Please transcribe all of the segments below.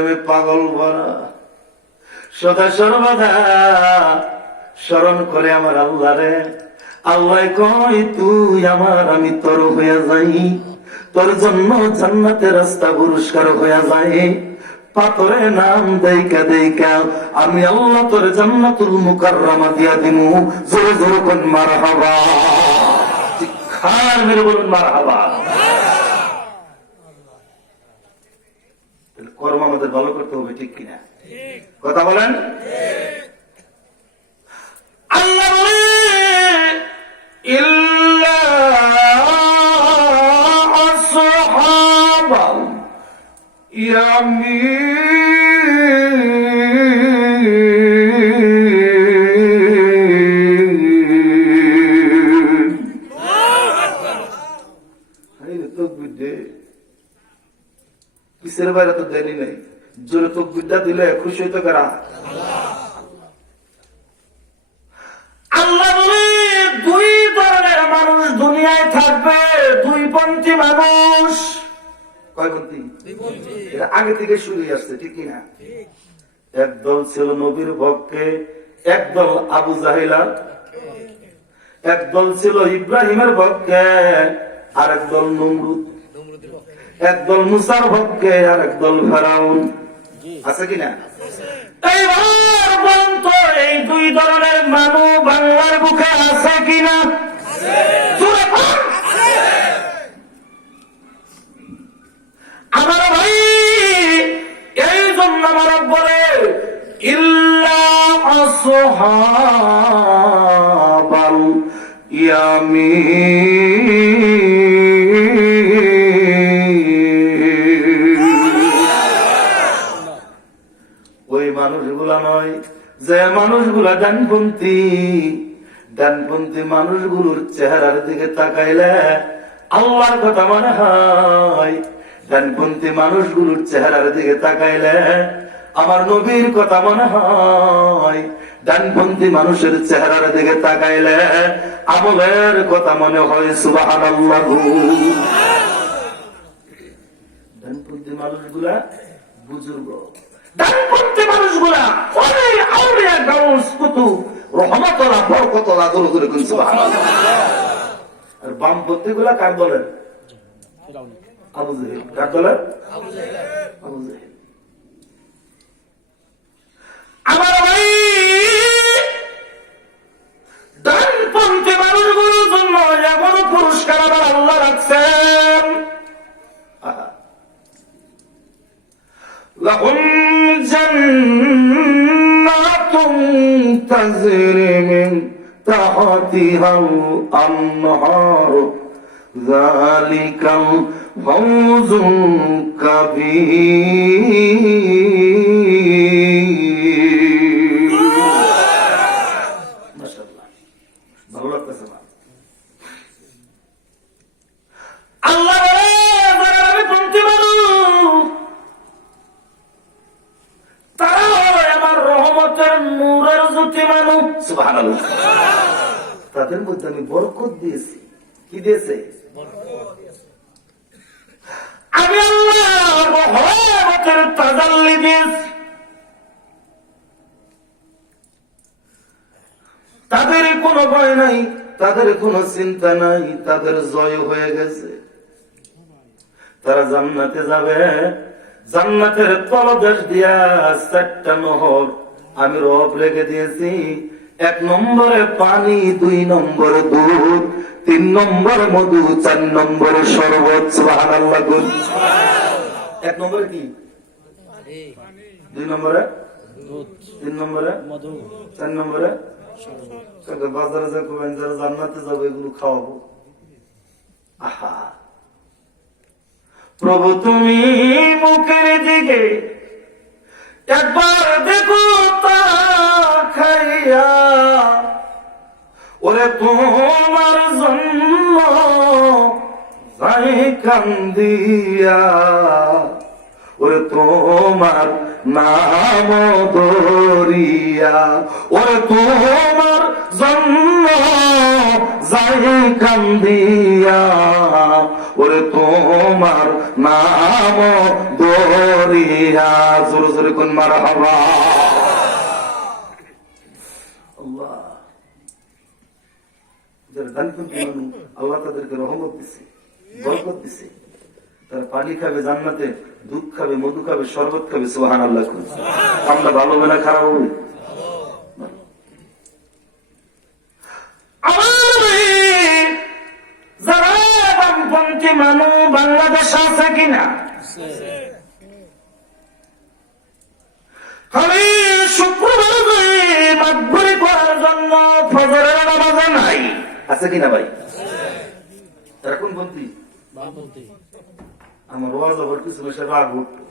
প্রেমে পাগল ভরা, সদা সর্বদা স্মরণ করে আমার আল্লাহ রে। আল্লাহ কই তুই আমার, আমি তোর হইয়া যাই, তোর জন্য জান্নাতের রাস্তা পুরস্কার হইয়া যায়। পাথরে নাম দেইকা দেইকা আমি আল্লাহ তোর জান্নাতুল মুকাররমা দিয়া দিমু। জোরে জোরে কোন মারহাবা, খার মেরে বলুন মারহাবা। কর্ম আমাদের ভালো করতে হবে, ঠিক কিনা? কথা বলেন। আল্লাহ বলে ইল্লা আসহাবাল ইয়ামিন, কিসের বাইরে তো দেনি নাই, জোরে তো বিদ্যা দিলে খুশি হইতো কারা? আল্লাহ বলে দুই ধরনের মানুষ দুনিয়ায় থাকবে, দুই পন্থী মানুষ। কয় পন্থী? এটা আগে থেকে শুরু আসছে, ঠিক কিনা? একদল ছিল নবীর পক্ষে, একদল আবু জাহিলা, একদল ছিল ইব্রাহিমের পক্ষে, আর একদল নমরুদ, একদল মুসার পক্ষে, আর একদল ফেরাউন। আছে কিনা? এইবার বলুন তো, এই দুই ধরনের মানুষ বাংলার বুকে আছে কিনা? আমার ভাই, এই জন্য আমার বলে ইল্লা আসহাবাল ইয়ামিন, ওই মানুষগুলা নয় যে মানুষগুলা ডানপন্থী। ডানপন্থী মানুষগুলোর চেহারার দিকে তাকাইলে আল্লাহর কথা মনে হয়, ডানপন্থী মানুষগুলোর চেহারার দিকে তাকাইলে আমার নবীর কথা মনে হয়, ডানপন্থী মানুষের চেহারার দিকে তাকাইলে আমলের কথা মনে হয়। সুবহানাল্লাহ। ডানপন্থী মানুষগুলা বুজুর্গ, ডানপন্থী মানুষগুলা অনেক আউলিয়া গাউস কুতুব রহমাতুল্লাহ বরকতুল্লাহ দূর দূর কোন সুবহানাল্লাহ। আর বামপন্থী গুলা কার বলেন? আবু জাহেল। কার বলেন? আবু জাহেল। আমার ভাই, ডানপন্থী মানুষগুলোর জন্য এমন পুরস্কার আবার আল্লাহ রাখছেন। লাহুম জান্নাতুন তাজরি মিন তাহতিহাল আনহার যালিকাল ফাওজুল কাবীর। মাশাআল্লাহ, ভালো লাগতেছে না? আল্লাহ বলে যারা পন্থী মানুষ, তারা আমার রহমতের নূরের জ্যোতি মানুষ। সুবহানাল্লাহ। তাদের মধ্যে আমি বরকত দিয়েছি। কি দিয়েছে? আমি আল্লাহ রহমতের তাজাল্লি দিয়েছি। তাদের কোনো ভয় নাই, তাদের কোনো চিন্তা নাই, তাদের জয় হয়ে গেছে। তারা জান্নাতে যাবে। জান্নাতের তলদেশ দিয়া 4টা নহর আমি রব রেখে দিয়েছি। 1 নম্বরে পানি, 2 নম্বরে দুধ, 3 নম্বরে মধু, 4 নম্বরে শরবত। সুবহানাল্লাহ। 1 নম্বরে কি? 2 নম্বরে দুধ, 3 নম্বরে মধু, 4 নম্বরে শরবত। বাজারে যা করবেন, যারা জান্নাতে যাবে এগুলো খাওয়াবো। আহা প্রভু, তুমি মুখের দিকে একবার দেখো তাকাইয়া, ওরে তোমার জন্য যাই কান্দিয়া, ওরে তোমার নাম দরিয়া, ওরে তোমার জন্য যাই কান্দিয়া, ওরে তোমার নাম দরিয়া। জোরে জোরে কোন মারহাবা। আল্লাহ যারা ডানপন্থী মানুষ, আল্লাহ তাদেরকে রহমত দিছে, বরকত দিছে। তারা পানি খাবে জান্নাতে, দুধ খাবে, মধু খাবে, শরবত খাবে। সুবহানাল্লাহ। আমরা ভালো হবে না খারাপ হবে? যারা বামপন্থী মানুষ বাংলাদেশ আছে কিনা? আমি শুক্রবার মাগরিব পড়ার জন্য ফজরের নামাজ নাই, আছে কিনা ভাই? তারা কোন পন্থী? আমার ওয়াজ আবার কিছু সে রাগ উঠতো,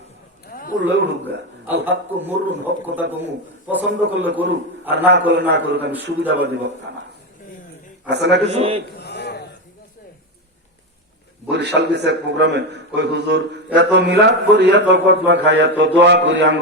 বললো উঠুক গা, আল হক মরুন, হক কথা কমু, পছন্দ করলে করুক আর না করলে না করুক, আমি সুবিধাবাদী বক্তা না। আছে না কিছু? বরিশাল গেছে এক প্রোগ্রামে, কই হুজুর এত মিলাদ করি, এত কতবা খাই, এত দোয়া করি, আঙ্গ